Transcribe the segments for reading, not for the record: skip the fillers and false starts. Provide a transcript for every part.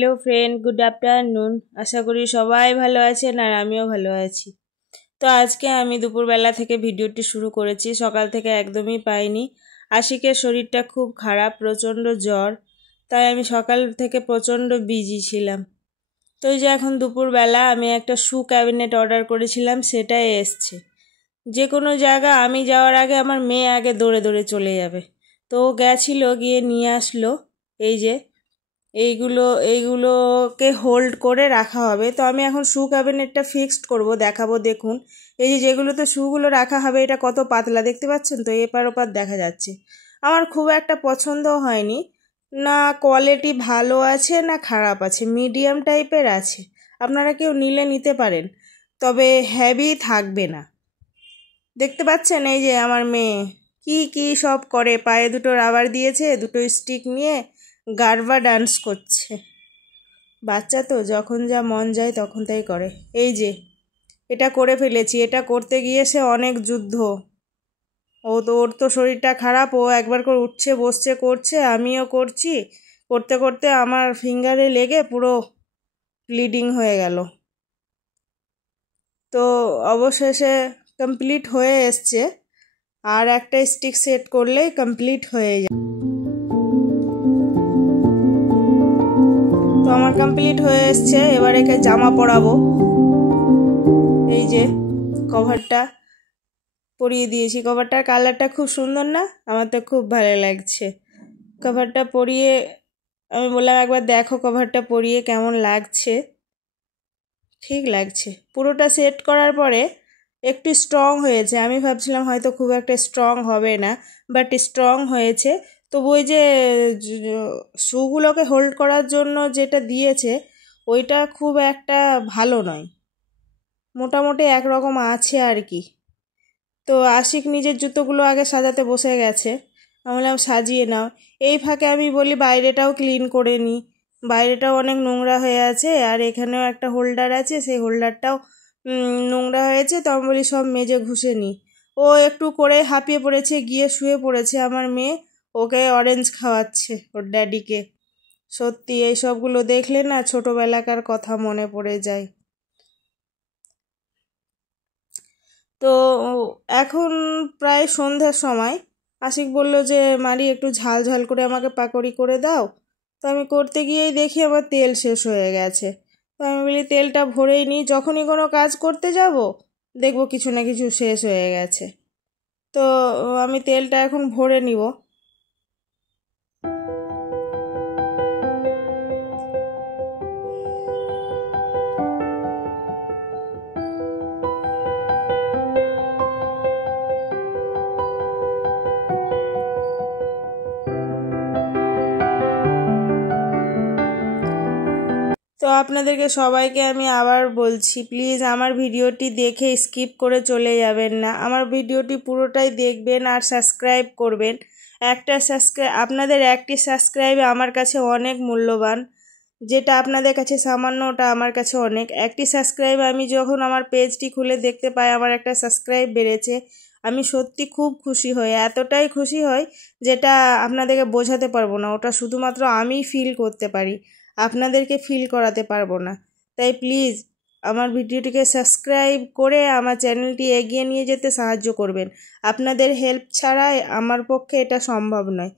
Hello friend, good afternoon. আশা করি সবাই ভালো আছেন আর আমিও ভালো আছি। তো আজকে আমি দুপুরবেলা থেকে ভিডিওটি শুরু করেছি, সকাল থেকে একদমই পাইনি। আশিকের শরীরটা খুব খারাপ, প্রচণ্ড জ্বর, তাই আমি সকাল থেকে প্রচণ্ড বিজি ছিলাম। তো এই যে এখন দুপুরবেলা আমি একটা শু ক্যাবিনেট অর্ডার করেছিলাম, সেটাই এসছে। যে কোনো জায়গা আমি যাওয়ার আগে আমার মেয়ে আগে দৌড়ে দৌড়ে চলে যাবে। তো ও গেছিলো, গিয়ে নিয়ে আসলো। এই যে এইগুলোকে হোল্ড করে রাখা হবে। তো আমি এখন শু ক্যাবিনেটটা ফিক্সড করব, দেখাবো। দেখুন এই যে যেগুলোতে শুগুলো রাখা হবে, এটা কত পাতলা দেখতে পাচ্ছেন তো, এপার ওপার দেখা যাচ্ছে। আমার খুব একটা পছন্দ হয়নি, না কোয়ালিটি ভালো আছে না খারাপ আছে, মিডিয়াম টাইপের আছে। আপনারা কেউ নিলে নিতে পারেন, তবে হেভি থাকবে না। দেখতে পাচ্ছেন এই যে আমার মেয়ে কি কি সব করে, পায়ে দুটো রাবার দিয়েছে, দুটো স্টিক নিয়ে গারবা ডান্স করছে। বাচ্চা তো যখন যা মন যায় তখন তাই করে। এই যে এটা করে ফেলেছি, এটা করতে গিয়ে সে অনেক যুদ্ধ। ওর তো শরীরটা খারাপ, ও একবার করে উঠছে বসছে করছে, আমিও করছি। করতে করতে আমার ফিঙ্গারে লেগে পুরো ব্লিডিং হয়ে গেল। তো অবশেষে কমপ্লিট হয়ে এসছে, আর একটা স্টিক সেট করলেই কমপ্লিট হয়ে যায়। তো আমার কমপ্লিট হয়ে এসছে, এবার একে জামা পরাবো। এই যে কভারটা পরিয়ে দিয়েছি, কভারটার কালারটা খুব সুন্দর না? আমার তো খুব ভালো লাগছে কভারটা পরিয়ে। আমি বললাম একবার দেখো কভারটা পরিয়ে কেমন লাগছে। ঠিক লাগছে। পুরোটা সেট করার পরে একটু স্ট্রং হয়েছে, আমি ভাবছিলাম হয়তো খুব একটা স্ট্রং হবে না, বাট স্ট্রং হয়েছে। তবু ওই যে শুগুলোকে হোল্ড করার জন্য যেটা দিয়েছে ওইটা খুব একটা ভালো নয়, মোটামুটি একরকম আছে আর কি। তো আশিক নিজের জুতোগুলো আগে সাজাতে বসে গেছে, আমি বললাম সাজিয়ে নাও। এই ফাঁকে আমি বলি বাইরেটাও ক্লিন করে নিই, বাইরেটাও অনেক নোংরা হয়ে আছে, আর এখানেও একটা হোল্ডার আছে, সেই হোল্ডারটাও নোংরা হয়েছে। তো আমি বলি সব মেজে ঘুষে নিই। ও একটু করে হাঁপিয়ে পড়েছে, গিয়ে শুয়ে পড়েছে আমার মেয়ে, ওকে অরেঞ্জ খাওয়াচ্ছে ওর ড্যাডিকে। সত্যি এই সবগুলো দেখলে না ছোটোবেলাকার কথা মনে পড়ে যায়। তো এখন প্রায় সন্ধ্যার সময় আশিক বলল যে মারি একটু ঝাল ঝাল করে আমাকে পাকোড়ি করে দাও। তো আমি করতে গিয়েই দেখি আমার তেল শেষ হয়ে গেছে। তো আমি বলি তেলটা ভরেই নিই, যখনই কোনো কাজ করতে যাব দেখবো কিছু না কিছু শেষ হয়ে গেছে। তো আমি তেলটা এখন ভরে নিব। তো আপনাদেরকে সবাইকে আমি আবার বলছি, প্লিজ আমার ভিডিওটি দেখে স্কিপ করে চলে যাবেন না, আমার ভিডিওটি পুরোটাই দেখবেন আর সাবস্ক্রাইব করবেন। আপনাদের একটি সাবস্ক্রাইব আমার কাছে অনেক মূল্যবান, যেটা আপনাদের কাছে সামান্য ওটা আমার কাছে অনেক। একটি সাবস্ক্রাইব আমি যখন আমার পেজটি খুলে দেখতে পাই আমার একটা সাবস্ক্রাইব বেড়েছে, আমি সত্যি খুব খুশি হই, এতটাই খুশি হই যেটা আপনাদেরকে বোঝাতে পারবো না। ওটা শুধুমাত্র আমিই ফিল করতে পারি, আপনাদেরকে ফিল করাতে পারবো না। তাই প্লিজ আমার ভিডিওটিকে সাবস্ক্রাইব করে আমার চ্যানেলটি এগিয়ে নিয়ে যেতে সাহায্য করবেন। আপনাদের হেল্প ছাড়া আমার পক্ষে এটা সম্ভব নয়।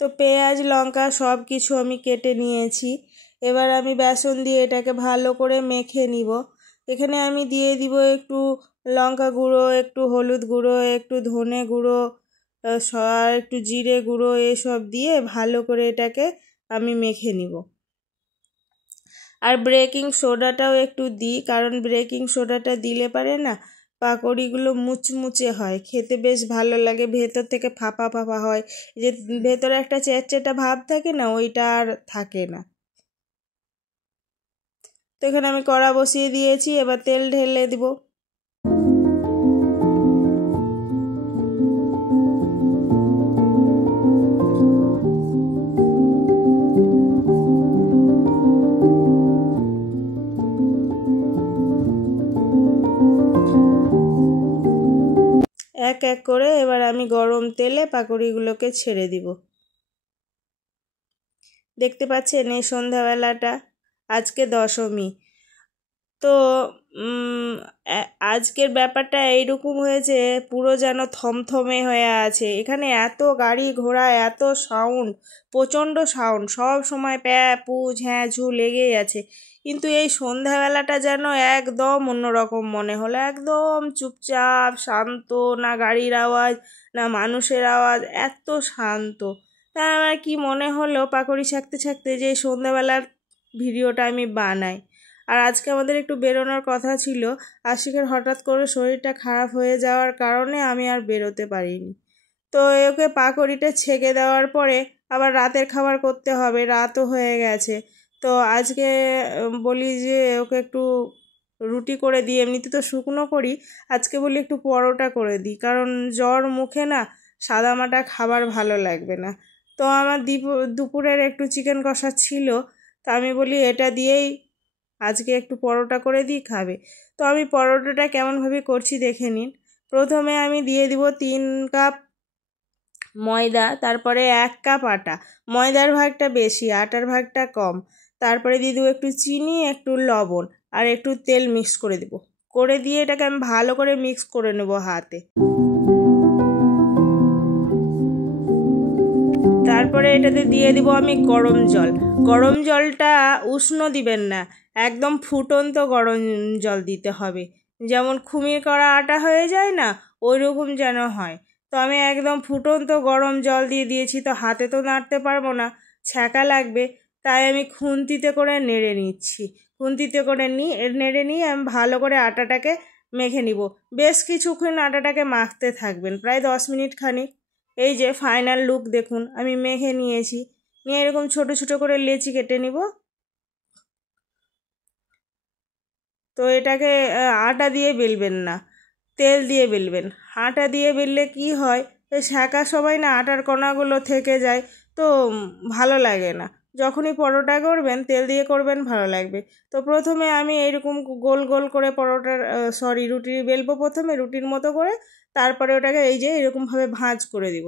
তো পেঁয়াজ লঙ্কা সব কিছু আমি কেটে নিয়েছি, এবার আমি বেসন দিয়ে এটাকে ভালো করে মেখে নিব। এখানে আমি দিয়ে দিব একটু লঙ্কা গুঁড়ো, একটু হলুদ গুঁড়ো, একটু ধনে গুঁড়ো, আর একটু জিরে গুঁড়ো, এসব দিয়ে ভালো করে এটাকে আমি মেখে নিব। আর বেকিং সোডাটাও একটু দিই, কারণ বেকিং সোডাটা দিলে পারে না পাকোড়িগুলো মুচমুচে হয়, খেতে বেশ ভালো লাগে, ভেতর থেকে ফাঁপা ফাঁপা হয়, যে ভেতরে একটা চ্যাটচ্যাটা ভাব থাকে না, ওইটা আর থাকে না। তো এখানে আমি কড়া বসিয়ে দিয়েছি, এবার তেল ঢেলে দিব। এক এক করে এবার আমি গরম তেলে পাকোড়িগুলোকে ছেড়ে দিব। দেখতে পাচ্ছেন এই সন্ধ্যাবেলাটা, আজকে দশমী। তো আজকের ব্যাপারটা এইরকম হয়েছে, পুরো যেন থমথমে হয়ে আছে। এখানে এত গাড়ি ঘোড়া, এত সাউন্ড, প্রচণ্ড সাউন্ড, সব সময় প্যাঁ পু ঝ্যাঁ ঝু লেগেই আছে। কিন্তু এই সন্ধ্যাবেলাটা যেন একদম অন্যরকম মনে হলো, একদম চুপচাপ শান্ত, না গাড়ির আওয়াজ না মানুষের আওয়াজ, এত শান্ত। তাই আমার কি মনে হলো পাকোড়ি ছাকতে ছাকতে যে সন্ধ্যাবেলার ভিডিওটা আমি বানাই। আর আজকে আমাদের একটু বেরোনোর কথা ছিল, আশিকের হঠাৎ করে শরীরটা খারাপ হয়ে যাওয়ার কারণে আমি আর বেরোতে পারিনি। তো ওকে পাকোড়িটা ছেঁকে দেওয়ার পরে আবার রাতের খাবার করতে হবে, রাতও হয়ে গেছে। তো আজকে বলি যে ওকে একটু রুটি করে দিই, এমনিতে তো শুকনো করি, আজকে বলি একটু পরোটা করে দিই, কারণ জ্বর মুখে না সাদামাটা খাবার ভালো লাগবে না। তো আমার দুপুরের একটু চিকেন কষা ছিল, তা আমি বলি এটা দিয়েই আজকে একটু পরোটা করে দিই, খাবে। তো আমি পরোটাটা কেমনভাবে করছি দেখে নিন। প্রথমে আমি দিয়ে দিব 3 কাপ ময়দা, তারপরে 1 কাপ আটা। ময়দার ভাগটা বেশি, আটার ভাগটা কম। তারপরে দিয়ে দেবো একটু চিনি, একটু লবণ আর একটু তেল মিক্স করে দেবো। করে দিয়ে এটাকে আমি ভালো করে মিক্স করে নেব হাতে। তারপরে এটাতে দিয়ে দিব আমি গরম জল। গরম জলটা উষ্ণ দিবেন না, একদম ফুটন্ত গরম জল দিতে হবে, যেমন খুমির করা আটা হয়ে যায় না, ওই রকম যেন হয়। তো আমি একদম ফুটন্ত গরম জল দিয়ে দিয়েছি, তো হাতে তো নাড়তে পারবো না, ছ্যাঁকা লাগবে। তাই আমি খুন্তিতে করে নেড়ে নিচ্ছি। খুন্তিতে করে নেড়ে নিয়ে আমি ভালো করে আটাটাকে মেখে নিব। বেশ কিছুক্ষণ আটাটাকে মাখতে থাকবেন, প্রায় 10 মিনিট খানিক। এই যে ফাইনাল লুক দেখুন, আমি মেখে নিয়েছি। নিয়ে এরকম ছোট ছোট করে লেচি কেটে নিব। তো এটাকে আটা দিয়ে বেলবেন না, তেল দিয়ে বেলবেন। আটা দিয়ে বেললে কি হয়, ছ্যাঁকার সময় না আটার কণাগুলো থেকে যায়, তো ভালো লাগে না। যখনই পরোটা করবেন তেল দিয়ে করবেন, ভালো লাগবে। তো প্রথমে আমি এইরকম গোল গোল করে রুটি বেলবো, প্রথমে রুটির মতো করে, তারপরে ওটাকে এই যে এরকমভাবে ভাঁজ করে দিব।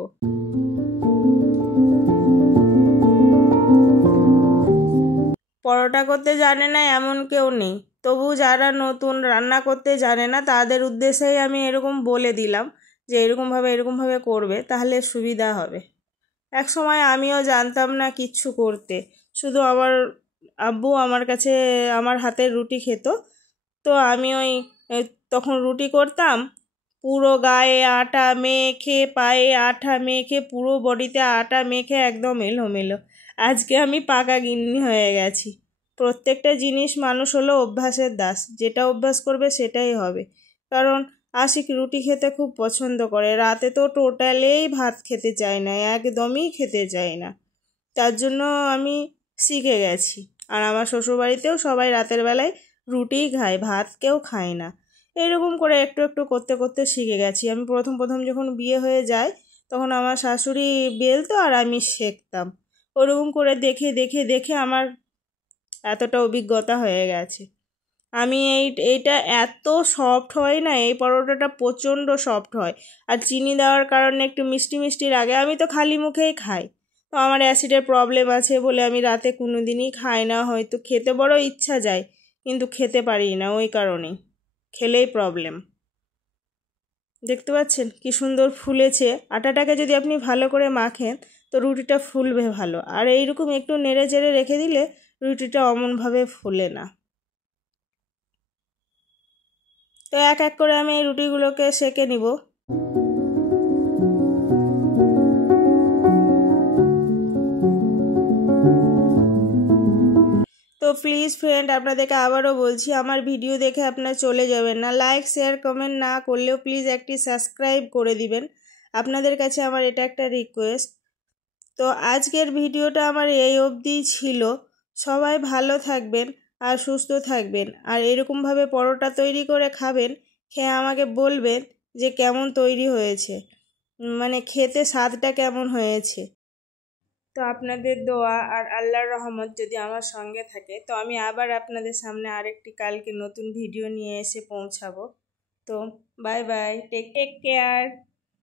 পরোটা করতে জানে না এমন কেউ নেই, তবু যারা নতুন রান্না করতে জানে না তাদের উদ্দেশ্যেই আমি এরকম বলে দিলাম যে এরকমভাবে করবে, তাহলে সুবিধা হবে। এক সময় আমিও জানতাম না কিচ্ছু করতে, শুধু আমার আব্বু আমার কাছে আমার হাতের রুটি খেত। তো আমি তখন রুটি করতাম, পুরো গায়ে আটা মেখে, পায়ে আটা মেখে, পুরো বডিতে আটা মেখে একদম এলোমেলো। আজকে আমি পাকা গিন্নি হয়ে গেছি। প্রত্যেকটা জিনিস মানুষ হলো অভ্যাসের দাস, যেটা অভ্যাস করবে সেটাই হবে। কারণ আশিক রুটি খেতে খুব পছন্দ করে, রাতে তো টোটালেই ভাত খেতে চায় না, একদমই খেতে চায় না। তার জন্য আমি শিখে গেছি। আর আমার শ্বশুরবাড়িতেও সবাই রাতের বেলায় রুটিই খায়, ভাত কেউ খায় না। এরকম করে একটু একটু করতে করতে শিখে গেছি। আমি প্রথম প্রথম যখন বিয়ে হয়ে যায়, তখন আমার শাশুড়ি বেলতো আর আমি সেঁকতাম। ওরকম করে দেখে দেখে দেখে আমার এতটা অভিজ্ঞতা হয়ে গেছে। আমি এইটা এত সফট হয় না, এই পরোটাটা প্রচণ্ড সফট হয়। আর চিনি দেওয়ার কারণে একটু মিষ্টি মিষ্টি লাগে। আমি তো খালি মুখেই খাই, তো আমার অ্যাসিডের প্রবলেম আছে বলে আমি রাতে কোনো দিনই খাই না। হয়তো খেতে বড় ইচ্ছা যায়, কিন্তু খেতে পারি না, ওই কারণেই খেলেই প্রবলেম। দেখতে পাচ্ছেন কি সুন্দর ফুলেছে। আটাটাকে যদি আপনি ভালো করে মাখেন তো রুটিটা ফুলবে ভালো, আর এইরকম একটু নেড়ে চেড়ে রেখে দিলে রুটিটা অমনভাবে ফুলে না। তো এক এক করে আমি এই রুটিগুলোকে সেঁকে নিব। তো প্লিজ ফ্রেন্ড, আপনাদেরকে আবারও বলছি, আমার ভিডিও দেখে আপনারা চলে যাবেন না। লাইক শেয়ার কমেন্ট না করলেও প্লিজ একটি সাবস্ক্রাইব করে দিবেন। আপনাদের কাছে আমার এটা একটা রিকোয়েস্ট। তো আজকের ভিডিওটা আমার এই অবধিই ছিল। সবাই ভালো থাকবেন আর সুস্থ থাকবেন, আর এরকমভাবে পরোটা তৈরি করে খাবেন, খেয়ে আমাকে বলবেন যে কেমন তৈরি হয়েছে, মানে খেতে স্বাদটা কেমন হয়েছে। তো আপনাদের দোয়া আর আল্লাহর রহমত যদি আমার সঙ্গে থাকে, তো আমি আবার আপনাদের সামনে আরেকটি কালকে নতুন ভিডিও নিয়ে এসে পৌঁছাবো। তো বাই বাই, টেক কেয়ার।